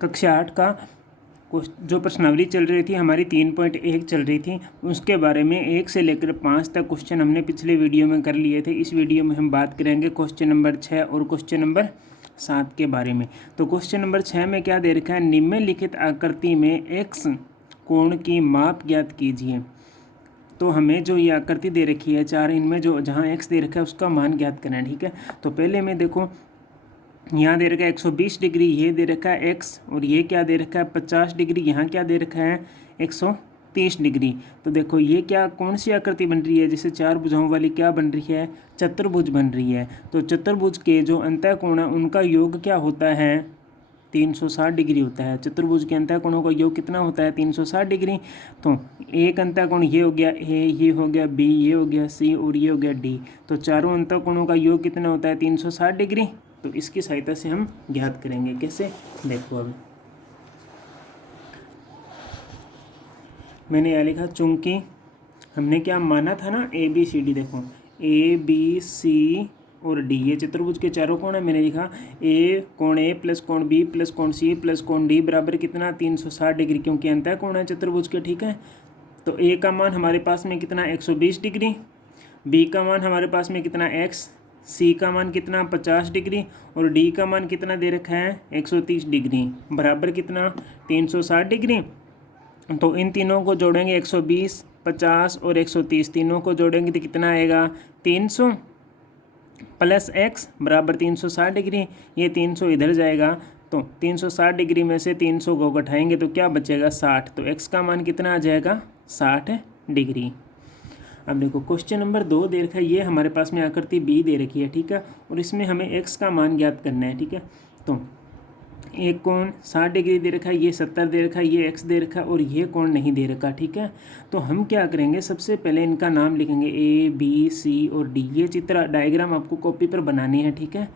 कक्षा 8 का जो प्रश्नावली चल रही थी हमारी 3.1 चल रही थी, उसके बारे में 1 से लेकर 5 तक क्वेश्चन हमने पिछले वीडियो में कर लिए थे। इस वीडियो में हम बात करेंगे क्वेश्चन नंबर 6 और क्वेश्चन नंबर 7 के बारे में। तो क्वेश्चन नंबर 6 में क्या दे रखा है, निम्नलिखित आकृति में एक्स कोण की माप ज्ञात कीजिए। तो हमें जो ये आकृति दे रखी है 4, इनमें जो जहाँ एक्स दे रखा है उसका मान ज्ञात करना है। ठीक है, तो पहले में देखो यहाँ दे रखा है 120 डिग्री, ये दे रखा है एक्स, और ये क्या दे रखा है 50 डिग्री, यहाँ क्या दे रखा है 130 डिग्री। तो देखो ये क्या कौन सी आकृति बन रही है, जैसे 4 भुजाओं वाली क्या बन रही है, चतुर्भुज बन रही है। तो चतुर्भुज के जो अंतःकोण है उनका योग क्या होता है, 360 डिग्री होता है। चतुर्भुज के अंतःकोणों का योग कितना होता है, 360 डिग्री। तो एक अंतःकोण ये हो गया ए, ये हो गया बी, ये हो गया सी और ये हो गया डी। तो चारों अंतःकोणों का योग कितना होता है, 360 डिग्री। तो इसकी सहायता से हम ज्ञात करेंगे। कैसे, देखो अब मैंने यह लिखा, चूंकि हमने क्या माना था ना ए बी सी डी, देखो ए बी सी और डी ये चतुर्भुज के चारों कोण है। मैंने लिखा ए कोण ए प्लस कोण बी प्लस कोण सी प्लस कोण डी बराबर कितना 360 डिग्री, क्योंकि अंतःकोण है चतुर्भुज के। ठीक है, तो ए का मान हमारे पास में कितना 120 डिग्री, बी का मान हमारे पास में कितना एक्स, सी का मान कितना 50 डिग्री और डी का मान कितना दे रखा है 130 डिग्री, बराबर कितना 360 डिग्री। तो इन तीनों को जोड़ेंगे 120, 50 और 130, तीनों को जोड़ेंगे तो कितना आएगा 300 प्लस एक्स बराबर 360 डिग्री। ये 300 इधर जाएगा, तो 360 डिग्री में से 300 को घटाएंगे तो क्या बचेगा 60। तो एक्स का मान कितना आ जाएगा 60 डिग्री। अब देखो क्वेश्चन नंबर 2 दे रखा है, ये हमारे पास में आकृति बी दे रखी है। ठीक है, और इसमें हमें एक्स का मान ज्ञात करना है। ठीक है, तो एक कोण 60 डिग्री दे रखा है, ये 70 दे रखा है, ये एक्स दे रखा है और ये कोण नहीं दे रखा। ठीक है, तो हम क्या करेंगे, सबसे पहले इनका नाम लिखेंगे ए बी सी और डी। ये चित्र डायग्राम आपको कॉपी पर बनानी है। ठीक है,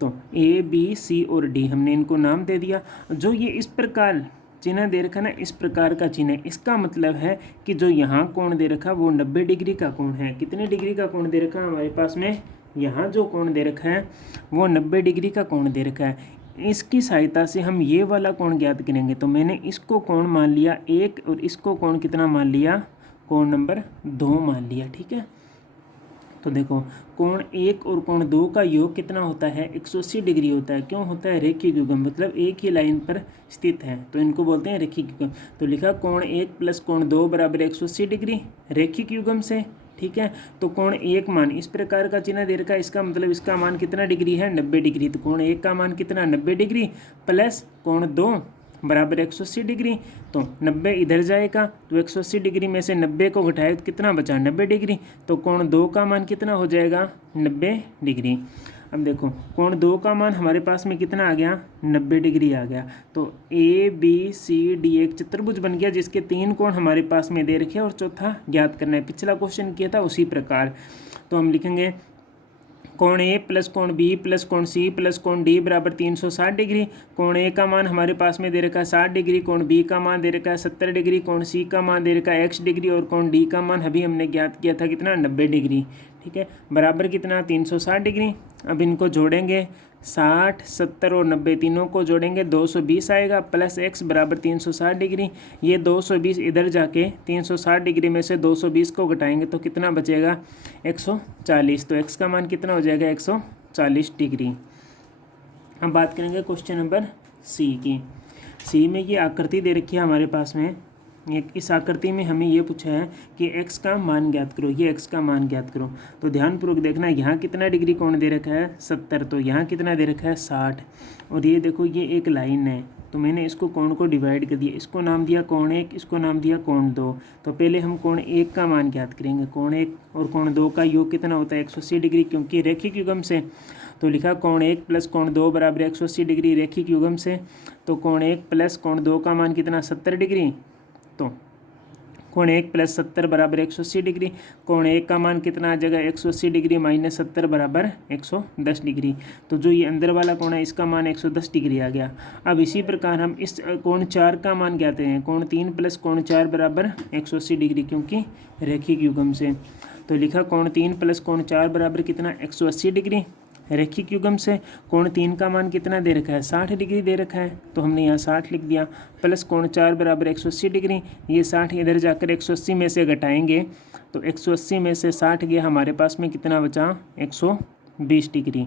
तो ए बी सी और डी हमने इनको नाम दे दिया। जो ये इस प्रकार चिन्ह दे रखा ना, इस प्रकार का चिन्ह, इसका मतलब है कि जो यहाँ कोण दे रखा वो 90 डिग्री का कोण है। कितने डिग्री का कोण दे रखा है हमारे पास में, यहाँ जो कोण दे रखा है वो 90 डिग्री का कोण दे रखा है। इसकी सहायता से हम ये वाला कोण ज्ञात करेंगे। तो मैंने इसको कोण मान लिया 1 और इसको कोण कितना मान लिया, कोण नंबर 2 मान लिया। ठीक है, तो देखो कोण 1 और कोण 2 का योग कितना होता है 180 डिग्री होता है। क्यों होता है, रेखिक युग्म, मतलब एक ही लाइन पर स्थित है तो इनको बोलते हैं रेखिक युग्म। तो लिखा कोण 1 प्लस कोण 2 बराबर 180 डिग्री रेखिक युग्म से। ठीक है, तो कोण 1 मान इस प्रकार का चिन्ह दे रखा है, इसका मतलब इसका मान कितना डिग्री है 90 डिग्री। तो कोण 1 का मान कितना 90 डिग्री प्लस कोण 2 बराबर 180 डिग्री। तो 90 इधर जाएगा तो 180 डिग्री में से 90 को घटाए तो कितना बचा 90 डिग्री। तो कोण 2 का मान कितना हो जाएगा 90 डिग्री। अब देखो कोण 2 का मान हमारे पास में कितना आ गया 90 डिग्री आ गया। तो ए बी सी डी एक चतुर्भुज बन गया जिसके 3 कोण हमारे पास में दे रखे और चौथा ज्ञात करना है। पिछला क्वेश्चन किया था उसी प्रकार। तो हम लिखेंगे कोण ए प्लस कोण बी प्लस कोण सी प्लस कोण डी बराबर 360 डिग्री। कोण ए का मान हमारे पास में दे रखा है 60 डिग्री, कोण बी का मान दे रखा है 70 डिग्री, कोण सी का मान दे रखा है x डिग्री और कोण डी का मान अभी हमने ज्ञात किया था कितना 90 डिग्री। ठीक है, बराबर कितना 360 डिग्री। अब इनको जोड़ेंगे 60, 70 और 90 तीनों को जोड़ेंगे 220 आएगा प्लस x बराबर 360 डिग्री। ये 220 इधर जाके 360 डिग्री में से 220 को घटाएंगे तो कितना बचेगा 140। तो x का मान कितना हो जाएगा 140 डिग्री। हम बात करेंगे क्वेश्चन नंबर सी की। सी में ये आकृति दे रखी है हमारे पास में। इस आकृति में हमें ये पूछा है कि x का मान ज्ञात करो, ये x का मान ज्ञात करो। तो ध्यानपूर्वक देखना, यहाँ कितना डिग्री कोण दे रखा है 70, तो यहाँ कितना दे रखा है 60। और ये देखो ये एक लाइन है तो मैंने इसको कोण को डिवाइड कर दिया, इसको नाम दिया कोण 1, इसको नाम दिया कोण 2। तो पहले हम कोण 1 का मान ज्ञात करेंगे। कोण 1 और कोण 2 का योग कितना होता है 180 डिग्री, क्योंकि रेखिक युग्म से। तो लिखा कोण 1 प्लस कोण 2 बराबर 180 डिग्री रेखिक युग्म से। तो कोण 1 प्लस कोण 2 का मान कितना 70 डिग्री। तो कोण 1 प्लस 70 बराबर 180 डिग्री। कोण 1 का मान कितना आ जाएगा 180 डिग्री माइनस 70 बराबर 110 डिग्री। तो जो ये अंदर वाला कोण है इसका मान 110 डिग्री आ गया। अब इसी प्रकार हम इस कोण 4 का मान ज्ञात हैं। कोण 3 प्लस कोण 4 बराबर 180 डिग्री, क्योंकि रेखिक युग्म से। तो लिखा कोण 3 प्लस कोण 4 बराबर कितना 180 डिग्री। रैखिक युग्म से कोण 3 का मान कितना दे रखा है, 60 डिग्री दे रखा है, तो हमने यहाँ 60 लिख दिया, प्लस कोण 4 बराबर 180 डिग्री। ये 60 इधर जाकर 180 में से घटाएंगे तो 180 में से 60 गया, हमारे पास में कितना बचा, 120 डिग्री।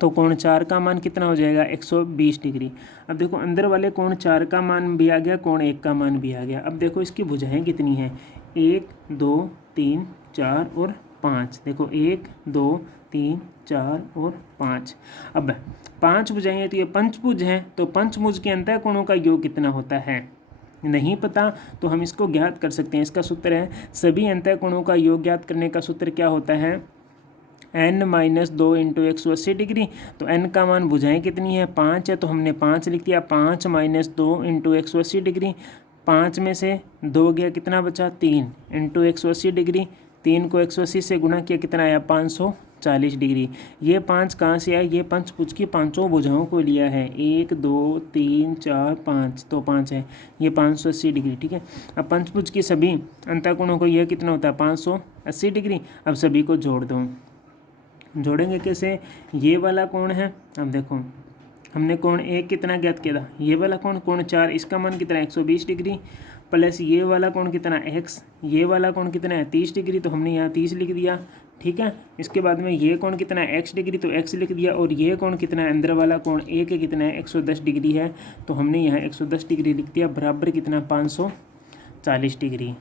तो कोण 4 का मान कितना हो जाएगा, 120 डिग्री। अब देखो अंदर वाले कोण 4 का मान भी आ गया, कोण 1 का मान भी आ गया। अब देखो इसकी भुजाएं कितनी हैं, 1 2 3 4 और 5। देखो 1 2 3 4 और 5। अब 5 भुजाएं हैं तो ये पंचभुज हैं, तो पंचभुज के अंतः कोणों का योग कितना होता है, नहीं पता तो हम इसको ज्ञात कर सकते हैं। इसका सूत्र है, सभी अंतः कोणों का योग ज्ञात करने का सूत्र क्या होता है, n-2 इंटू 180 डिग्री। तो n का मान भुजाएं कितनी है, 5 है, तो हमने 5 लिख दिया, 5 - 2 इंटू 180 डिग्री। 5 में से 2 गया, कितना बचा, 3 इंटू 180 डिग्री। 3 को 180 से गुणा किया, कितना आया, 540 डिग्री। ये 5 कहाँ से आया, ये पंचभुज की पांचों भुजाओं को लिया है, 1 2 3 4 5, तो 5 है, ये 580 डिग्री। ठीक है, अब पंचभुज की सभी अंतःकोणों को यह कितना होता है, 580 डिग्री। अब सभी को जोड़ दो, जोड़ेंगे कैसे, ये वाला कोण है, अब देखो हमने कोण 1 कितना ज्ञात किया था, ये वाला कोण, कोण 4 इसका मान कितना है, 120 डिग्री, प्लस ये वाला कोण कितना है, x, ये वाला कोण कितना है, 30 डिग्री, तो हमने यहाँ 30 लिख दिया। ठीक है, इसके बाद में ये कोण कितना है, x डिग्री, तो x लिख दिया, और ये कोण कितना है, अंदर वाला कोण a के कितना है, 110 डिग्री है, तो हमने यहाँ 110 डिग्री लिख दिया, बराबर कितना, 540 डिग्री।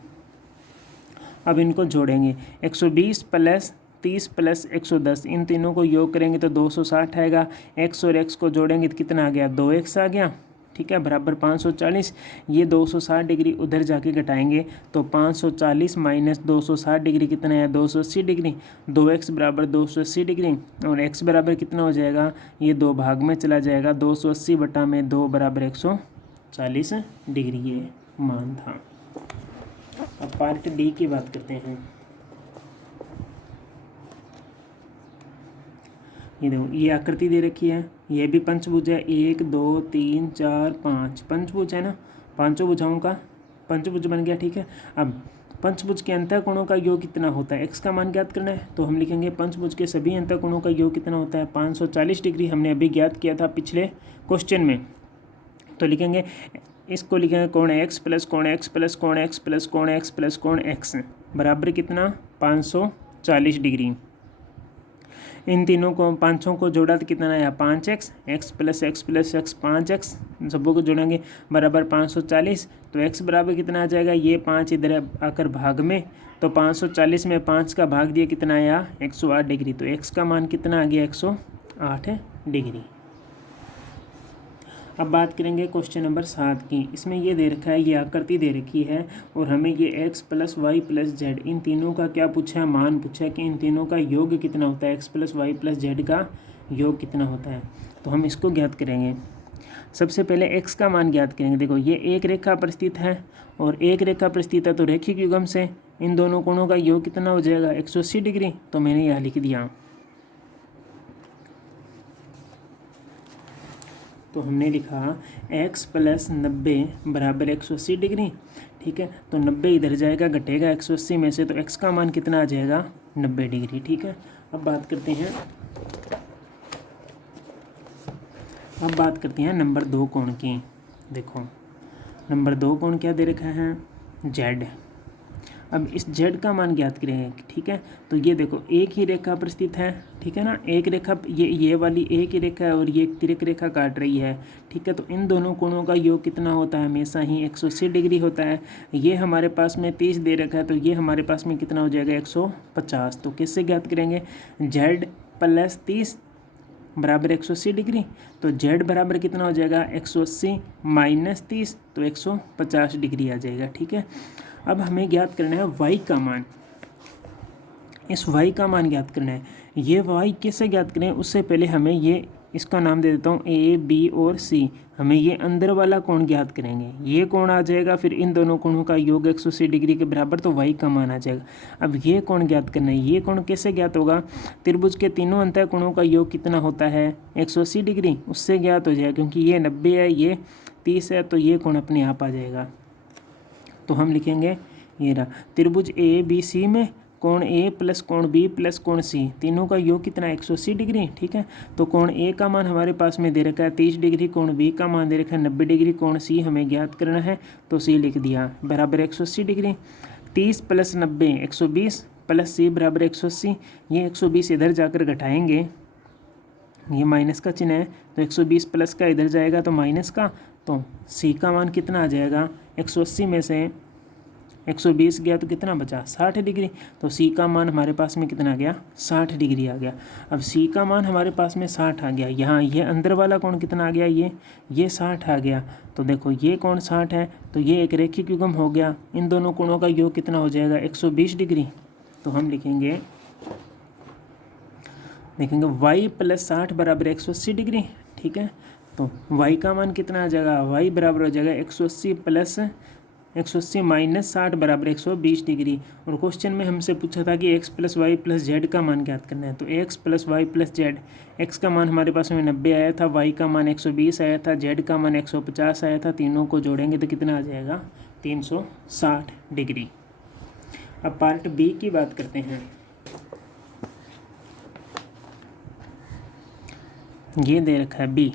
अब इनको जोड़ेंगे, 120 प्लस 30 प्लस 110, इन तीनों को योग करेंगे तो 260 आएगा। x और x को जोड़ेंगे तो कितना आ गया, 2x आ गया। ठीक है, बराबर 540। ये 260 डिग्री उधर जाके घटाएंगे तो 540 माइनस 260 डिग्री कितना है, 280 डिग्री। 2x बराबर 280 डिग्री, और x बराबर कितना हो जाएगा, ये 2 भाग में चला जाएगा, 280 बटा में 2 बराबर 140 डिग्री ये मान था। अब पार्ट डी की बात करते हैं। ये देखो, ये आकृति दे रखी है, ये भी पंचभुज है, 1 2 3 4 5 पंचभुज है ना, पांचों भुजाओं का पंचभुज बन गया। ठीक है, अब पंचभुज के अंतःकोणों का योग कितना होता है, x का मान ज्ञात करना है, तो हम लिखेंगे पंचभुज के सभी अंतःकोणों का योग कितना होता है, 540 डिग्री। हमने अभी ज्ञात किया था पिछले क्वेश्चन में, तो लिखेंगे, इसको लिखेंगे कोण x प्लस कोण x प्लस कोण x प्लस कोण x प्लस कोण x बराबर कितना, 540 डिग्री। इन तीनों को पाँचों को जोड़ा तो कितना आया, 5x, x plus x plus x 5x, सबों को जोड़ेंगे बराबर 540। तो x बराबर कितना आ जाएगा, ये 5 इधर आकर भाग में, तो 540 में 5 का भाग दिया, कितना आया, 108 डिग्री। तो x का मान कितना आ गया, 108 डिग्री। अब बात करेंगे क्वेश्चन नंबर 7 की। इसमें ये दे रखा है, ये आकृति दे रखी है, और हमें ये x plus Y plus Z, इन तीनों का क्या पूछा है, मान पूछा है कि इन तीनों का योग कितना होता है, x plus Y plus z का योग कितना होता है। तो हम इसको ज्ञात करेंगे। सबसे पहले x का मान ज्ञात करेंगे। देखो, ये एक रेखा पर स्थित है और एक रेखा पर स्थित है, तो रैखिक युग्म से इन दोनों कोणों का योग कितना हो जाएगा, 180 डिग्री। तो मैंने यह लिख दिया, तो हमने लिखा x प्लस 90 बराबर 180 डिग्री। ठीक है, तो 90 इधर जाएगा, घटेगा 180 में से, तो x का मान कितना आ जाएगा, 90 डिग्री। ठीक है, अब बात करते हैं नंबर 2 कोण की। देखो, नंबर 2 कोण क्या दे रखा है, z। अब इस z का मान ज्ञात करेंगे। ठीक है, तो ये देखो, एक ही रेखा पर स्थित है। ठीक है ना, एक रेखा, ये वाली एक ही रेखा है और ये एक तिर्यक रेखा काट रही है। ठीक है, तो इन दोनों कोणों का योग कितना होता है, हमेशा ही 180 डिग्री होता है। ये हमारे पास में 30 दे रखा है, तो ये हमारे पास में कितना हो जाएगा, 150। तो किससे ज्ञात करेंगे, z प्लस 30 बराबर 180 डिग्री। तो z बराबर कितना हो जाएगा, 180 माइनस 30, तो 150 डिग्री आ जाएगा। ठीक है, अब हमें ज्ञात करना है y का मान। इस y का मान ज्ञात करना है। ये y कैसे ज्ञात करें, उससे पहले हमें ये, इसका नाम दे देता हूँ a, b और c। हमें ये अंदर वाला कोण ज्ञात करेंगे। ये कोण आ जाएगा, फिर इन दोनों कोणों का योग 180 डिग्री के बराबर, तो y का मान आ जाएगा। अब ये कोण ज्ञात करना है। ये कोण कैसे ज्ञात होगा, त्रिभुज के तीनों अंतः कोणों का योग कितना होता है, 180 डिग्री, उससे ज्ञात हो जाएगा। क्योंकि ये 90 है, ये 30 है, तो ये कोण अपने आप आ जाएगा। तो हम लिखेंगे, ये रहा त्रिभुज ए बी सी में कोण ए प्लस कोण बी प्लस कोण सी, तीनों का योग कितना 180 डिग्री। ठीक है, तो कोण ए का मान हमारे पास में दे रखा है 30 डिग्री, कोण बी का मान दे रखा है 90 डिग्री, कोण सी हमें ज्ञात करना है तो सी लिख दिया बराबर 180 डिग्री। 30 प्लस 90 120 प्लस सी बराबर 180। ये 120 इधर जाकर घटाएंगे, ये माइनस का चिन्ह है तो 120 प्लस का इधर जाएगा तो माइनस का, तो सी का मान कितना आ जाएगा 180 में से 120 गया तो कितना बचा 60 डिग्री। तो सी का मान हमारे पास में कितना आ गया 60 डिग्री आ गया। अब सी का मान हमारे पास में 60 आ गया, यहाँ ये अंदर वाला कोण कितना आ गया ये 60 आ गया। तो देखो ये कोण 60 है तो ये एक रैखिक युग्म हो गया, इन दोनों कोणों का योग कितना हो जाएगा 120 डिग्री। तो हम लिखेंगे देखेंगे y प्लस 60 बराबर 180 डिग्री। ठीक है, तो y का मान कितना आ जाएगा, y बराबर हो जाएगा 180 प्लस 180 माइनस 60 बराबर 120 डिग्री। और क्वेश्चन में हमसे पूछा था कि x plus Y plus z का मान ज्ञात करना है, तो x plus Y plus z, x का मान हमारे पास में 90 आया था, y का मान 120 आया था, z का मान 150 आया था, तीनों को जोड़ेंगे तो कितना आ जाएगा 360 डिग्री। अब पार्ट बी की बात करते हैं। ये दे रखा है बी।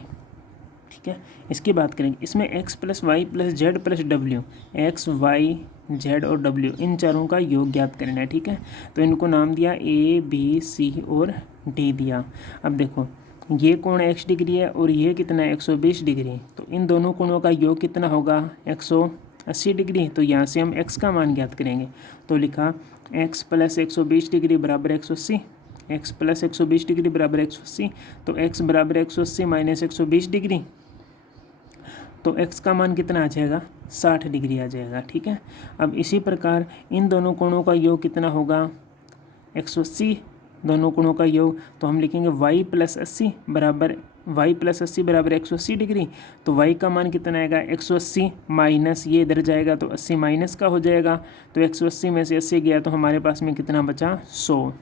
ठीक है, इसकी बात करेंगे। इसमें x plus Y plus z plus डब्ल्यू, एक्स वाई जेड और डब्ल्यू इन चारों का योग ज्ञात करना है। ठीक है, तो इनको नाम दिया ए बी सी और डी दिया। अब देखो ये कोण x डिग्री है और ये कितना है 120 डिग्री, तो इन दोनों कोणों का योग कितना होगा 180 डिग्री। तो यहाँ से हम x का मान ज्ञात करेंगे, तो लिखा x प्लस 120 डिग्री बराबर 180, x प्लस 120 डिग्री बराबर 180, तो x बराबर 180 माइनस 120 डिग्री, तो x का मान कितना आ जाएगा 60 डिग्री आ जाएगा। ठीक है, अब इसी प्रकार इन दोनों कोणों का योग कितना होगा 180, दोनों कोणों का योग, तो हम लिखेंगे y प्लस 80 बराबर 180 डिग्री। तो y का मान कितना आएगा 180 माइनस ये इधर जाएगा तो 80 माइनस का हो जाएगा, तो 180 में से 80 गया तो हमारे पास में कितना बचा 100।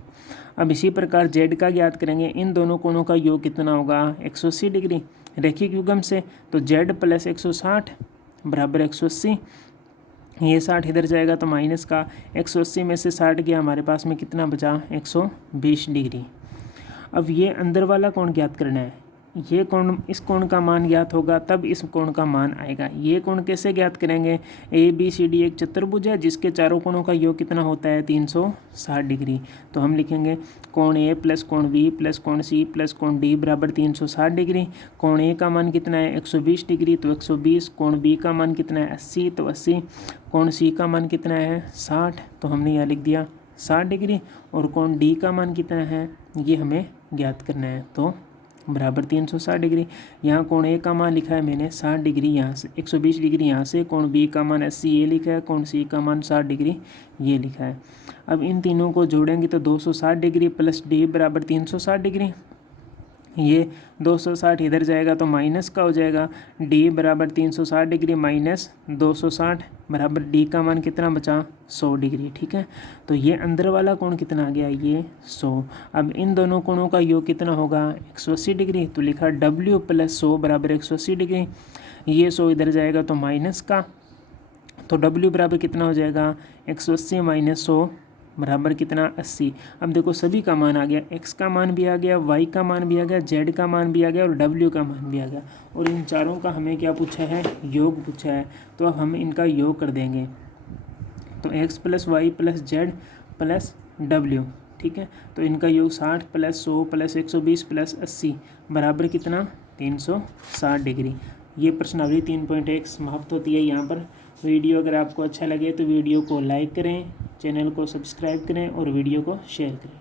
अब इसी प्रकार z का ज्ञात करेंगे, इन दोनों कोणों का योग कितना होगा 180 डिग्री रैखिक युग्म से, तो z प्लस 160 बराबर 180, ये 60 इधर जाएगा तो माइनस का, 180 में से 60 गया हमारे पास में कितना बचा 120 डिग्री। अब ये अंदर वाला कोण ज्ञात करना है, ये कोण इस कोण का मान ज्ञात होगा तब इस कोण का मान आएगा। ये कोण कैसे ज्ञात करेंगे, ए बी सी डी एक चतुर्भुज है जिसके चारों कोणों का योग कितना होता है 360 डिग्री। तो हम लिखेंगे कोण ए प्लस कोण बी प्लस कोण सी प्लस कोण डी बराबर 360 डिग्री। कोण ए का मान कितना है 120 डिग्री, तो 120, कोण बी का मान कितना है 80, तो 80, कोण सी का मान कितना है 60, तो हमने यहाँ लिख दिया 60 डिग्री, और कोण डी का मान कितना है ये हमें ज्ञात करना है, तो बराबर 360 डिग्री। यहाँ कोण ए का मान लिखा है मैंने 60 डिग्री, यहाँ से 120 डिग्री यहाँ से, कोण बी का मान 80 ये लिखा है, कोण सी का मान 60 डिग्री ये लिखा है। अब इन तीनों को जोड़ेंगे तो 260 डिग्री प्लस डी बराबर 360 डिग्री, ये 260 इधर जाएगा तो माइनस का हो जाएगा, डी बराबर 360 डिग्री माइनस 260 बराबर डी का मान कितना बचा 100 डिग्री। ठीक है, तो ये अंदर वाला कोण कितना आ गया ये 100। अब इन दोनों कोणों का योग कितना होगा 180 डिग्री, तो लिखा W प्लस 100 बराबर 180 डिग्री, ये 100 इधर जाएगा तो माइनस का, तो W बराबर कितना हो जाएगा 180 माइनस 100 बराबर कितना 80। अब देखो सभी का मान आ गया, x का मान भी आ गया, y का मान भी आ गया, z का मान भी आ गया और w का मान भी आ गया, और इन चारों का हमें क्या पूछा है योग पूछा है। तो अब हम इनका योग कर देंगे, तो x plus Y plus z plus डब्ल्यू। ठीक है, तो इनका योग 60 प्लस 100 प्लस 120 प्लस 80 बराबर कितना 360 डिग्री। ये प्रश्नावली 3.1 समाप्त होती है यहाँ पर। वीडियो अगर आपको अच्छा लगे तो वीडियो को लाइक करें, चैनल को सब्सक्राइब करें और वीडियो को शेयर करें।